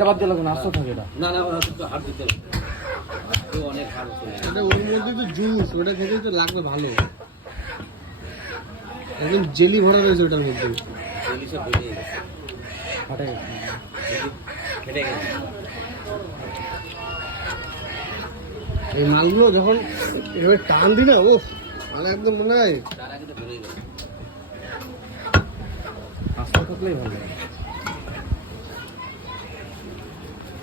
এটা বাদ দিলে না, আস্তে থাকে এটা। না না তো হাড় দিতে হবে, অনেক হাড় চলে যাবে। এটা ওর মধ্যে তো জুস, ওটা খেতে তো লাগবে ভালো, একদম জেলি ভরা রয়েছে ওটার মধ্যে। জেলি সব বেরিয়ে গেছে, ফাটে গেছে। ফেটে গেছে। এই মালগুলো যখন এভাবে টান দিই না, ও মানে একদম মনে হয় তার আগে তো বেরিয়ে গেছে। আস্তে থাকলেই ভালো লাগে।